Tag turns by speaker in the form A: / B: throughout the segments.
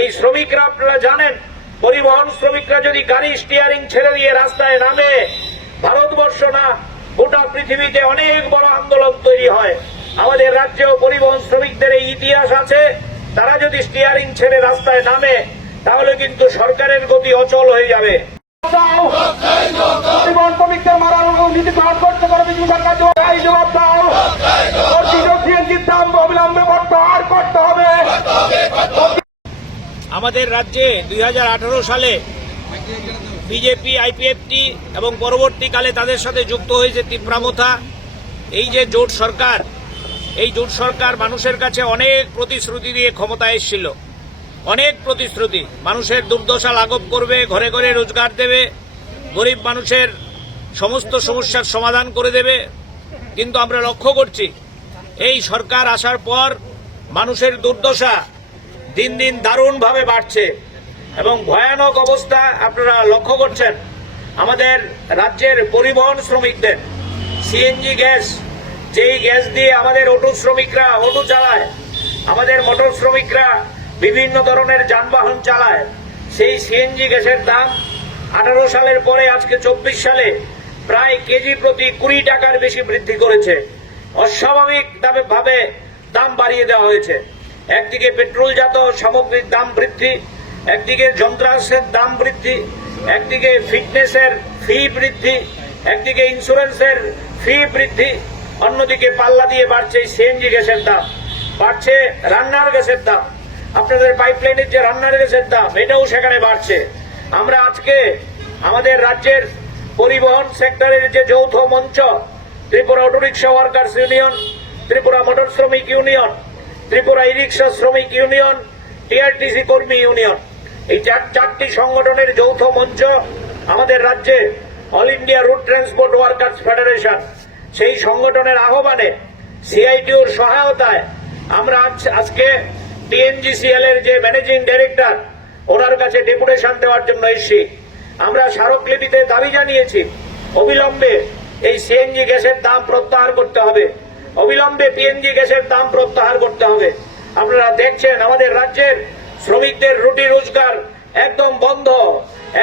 A: এই শ্রমিকরা আপনারা জানেন পরিবহন শ্রমিকরা যদি গাড়ি স্টিয়ারিং ছেড়ে দিয়ে রাস্তায় নামে ভারতবর্ষ না গোটা পৃথিবীতে অনেক বড় আন্দোলন তৈরি হয়। আমাদের রাজ্যেও পরিবহন শ্রমিকদের এই ইতিহাস আছে। তারা যদি স্টিয়ারিং ছেড়ে রাস্তায় নামে তাহলে কিন্তু সরকারের গতি অচল হয়ে যাবে।
B: পরিবহন শ্রমিকদের মারার নীতি করতে সরকার জবাব দাও,
A: আমাদের রাজ্যে দুই হাজার আঠারো সালে বিজেপি আইপিএফটি এবং পরবর্তীকালে তাদের সাথে যুক্ত হয়েছে তিপ্রামথা এই যে জোট সরকার, এই জোট সরকার মানুষের কাছে অনেক প্রতিশ্রুতি দিয়ে ক্ষমতায় এসেছিল। অনেক প্রতিশ্রুতি। মানুষের দুর্দশা লাঘব করবে, ঘরে ঘরে রোজগার দেবে, গরিব মানুষের সমস্ত সমস্যার সমাধান করে দেবে। কিন্তু আমরা লক্ষ্য করছি, এই সরকার আসার পর মানুষের দুর্দশা দিন দিন দারুণভাবে বাড়ছে। এবং ভয়ানক অবস্থা আপনারা লক্ষ্য করছেন, আমাদের রাজ্যের পরিবহন শ্রমিকদের। সিএনজি গ্যাস, যেই গ্যাস দিয়ে আমাদের অটো শ্রমিকরা অটো চালায়, আমাদের মোটর শ্রমিকরা বিভিন্ন ধরনের যানবাহন চালায়, সেই সিএনজি গ্যাসের দাম আঠারো সালের পরে, আজকে চব্বিশ সালে প্রায় কেজি প্রতি কুড়ি টাকার বেশি বৃদ্ধি করেছে। অস্বাভাবিক ভাবে দাম বাড়িয়ে দেওয়া হয়েছে। একদিকে পেট্রোলজাত সামগ্রীর দাম বৃদ্ধি, একদিকে যন্ত্রাংশের দাম বৃদ্ধি, একদিকে ফিটনেসের ফি বৃদ্ধি, একদিকে ইন্স্যুরেন্সের ফি বৃদ্ধি, অন্যদিকে পাল্লা দিয়ে বাড়ছে সিএনজি গ্যাসের দাম, বাড়ছে রান্নার গ্যাসের দাম। আপনাদের পাইপলাইনের যে রান্নার গ্যাসের দাম, এটাও সেখানে বাড়ছে। আমরা আজকে আমাদের রাজ্যের পরিবহন সেক্টরের যে যৌথ মঞ্চ, Tripura autorickshaw workers union, Tripura motor শ্রমিক ইউনিয়ন ত্রিপুরা ই রিক্সা শ্রমিক ইউনিয়ন, টিআরটিসি কর্মী ইউনিয়ন। এই চার- চারটি সংগঠনের যৌথ মঞ্চ আমাদের রাজ্যে all India route transport workers federation. সেই সংগঠনের আহ্বানে সিআইটিউর সহায়তায় আমরা আজ- আজকে টিএনজিসিএল এর যে ম্যানেজিং ডাইরেক্টর, ওনার কাছে ডেপুটেশন দেওয়ার জন্য এসেছি। আমরা স্মারকলিপিতে দাবি জানিয়েছি, অবিলম্বে এই সিএনজি গ্যাসের দাম প্রত্যাহার করতে হবে। অবিলম্বে পিএনজি গ্যাসের দাম প্রত্যাহার করতে হবে। আপনারা দেখছেন, আমাদের রাজ্যের শ্রমিকদের রুটি রোজগার একদম বন্ধ।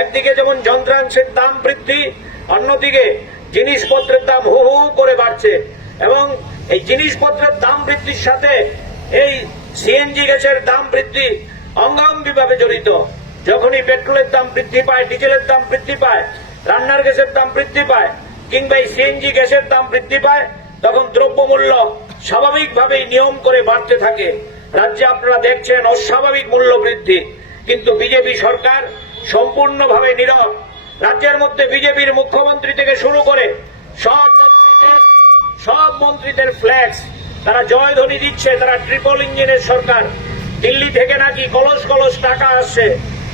A: একদিকে যেমন যন্ত্রাংশের দাম বৃদ্ধি, অন্যদিকে জিনিসপত্রের দাম হু হু করে বাড়ছে। এবং এই জিনিসপত্রের দাম বৃদ্ধির সাথে এই সিএনজি গ্যাসের দাম বৃদ্ধি অঙ্গাঙ্গিভাবে জড়িত। যখনই পেট্রোলের দাম বৃদ্ধি পায়, ডিজেলের দাম বৃদ্ধি পায়, রান্নার গ্যাসের দাম বৃদ্ধি পায়, কিংবা এই সিএনজি গ্যাসের দাম বৃদ্ধি পায় তখন দ্রব্যমূল্য স্বাভাবিকভাবেই নিয়ম করে বাড়তে থাকে, রাজ্যে আপনারা দেখছেন অস্বাভাবিক মূল্য বৃদ্ধি। কিন্তু বিজেপি সরকার সম্পূর্ণভাবে নীরব। রাজ্যের মধ্যে বিজেপির মুখ্যমন্ত্রী থেকে শুরু করে সব সব মন্ত্রীদের ফ্ল্যাক্স তারা জয়ধ্বনি দিচ্ছে, তারা ট্রিপল ইঞ্জিনের সরকার। দিল্লি থেকে নাকি কলস কলস টাকা আসছে,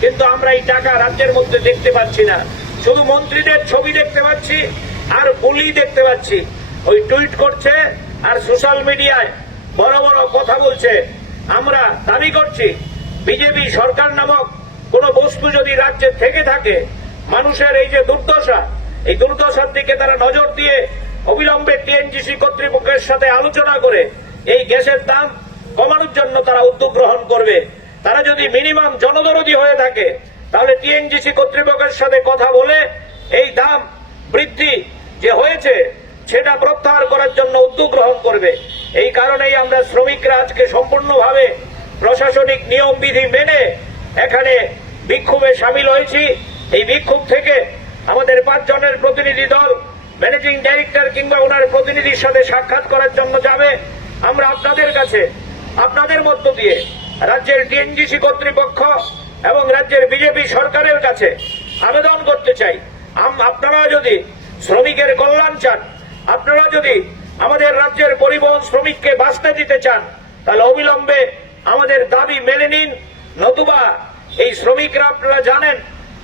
A: কিন্তু আমরা এই টাকা রাজ্যের মধ্যে দেখতে পাচ্ছি না। শুধু মন্ত্রীদের ছবি দেখতে পাচ্ছি আর বলি দেখতে পাচ্ছি। ওই টুইট করছে আর সোশ্যাল মিডিয়ায় বড় বড় কথা বলছে। আমরা দাবি করছি, বিজেপি সরকার নামক কোন বস্তু যদি রাজ্যে থেকে থাকে, মানুষের এই যে দুর্দশা, এই দুর্দশার দিকে তারা নজর দিয়ে অবিলম্বে টিএনজিসি কর্তৃপক্ষের সাথে আলোচনা করে এই গ্যাসের দাম কমানোর জন্য তারা উদ্যোগ গ্রহণ করবে। তারা যদি মিনিমাম জনদরদি হয়ে থাকে, তাহলে টিএনজিসি কর্তৃপক্ষের সাথে কথা বলে এই দাম বৃদ্ধি যে হয়েছে সেটা প্রত্যাহার করার জন্য উদ্যোগ গ্রহণ করবে। এই কারণেই আমরা শ্রমিকরা আজকে সম্পূর্ণভাবে প্রশাসনিক নিয়ম বিধি মেনে এখানে বিক্ষোভে সামিল হয়েছি। এই বিক্ষোভ থেকে আমাদের পাঁচজনের প্রতিনিধি দল, ম্যানেজিং ডাইরেক্টর কিংবা ওনার প্রতিনিধির সাথে সাক্ষাৎ করার জন্য যাবে। আমরা আপনাদের কাছে, আপনাদের মধ্য দিয়ে রাজ্যের টিএনজিসি কর্তৃপক্ষ এবং রাজ্যের বিজেপি সরকারের কাছে আবেদন করতে চাই। আপনারা যদি শ্রমিকের কল্যাণ চান আপনারা যদি আমাদের রাজ্যের পরিবহন শ্রমিককে বাঁচতে দিতে চান, তাহলে অবিলম্বে আমাদের দাবি মেনে নিন। নতুবা এই শ্রমিকরা আপনারা জানেন,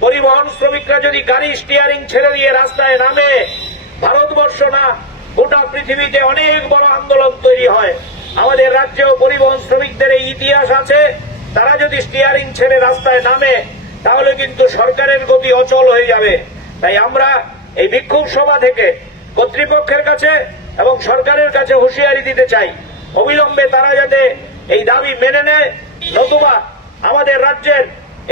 A: পরিবহন শ্রমিকরা যদি গাড়ি স্টিয়ারিং ছেড়ে দিয়ে রাস্তায় নামে, ভারতবর্ষ না, গোটা পৃথিবীতে অনেক বড় আন্দোলন তৈরি হয়। আমাদের রাজ্যেও পরিবহন শ্রমিকদের এই ইতিহাস আছে। তারা যদি স্টিয়ারিং ছেড়ে রাস্তায় নামে, তাহলে কিন্তু সরকারের গতি অচল হয়ে যাবে। তাই আমরা এই বিক্ষোভ সভা থেকে কর্তৃপক্ষের কাছে এবং সরকারের কাছে হুঁশিয়ারি দিতে চাই। অবিলম্বে তারা যাতে এই দাবি মেনে নেয়, নতুবা আমাদের রাজ্যের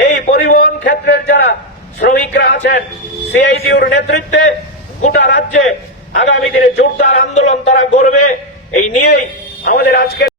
A: এই পরিবহন ক্ষেত্রের যারা শ্রমিকরা আছেন, সিআইটিউর নেতৃত্বে গোটা রাজ্যে আগামী দিনে জোরদার আন্দোলন তারা গড়বে। এই নিয়েই আমাদের আজকের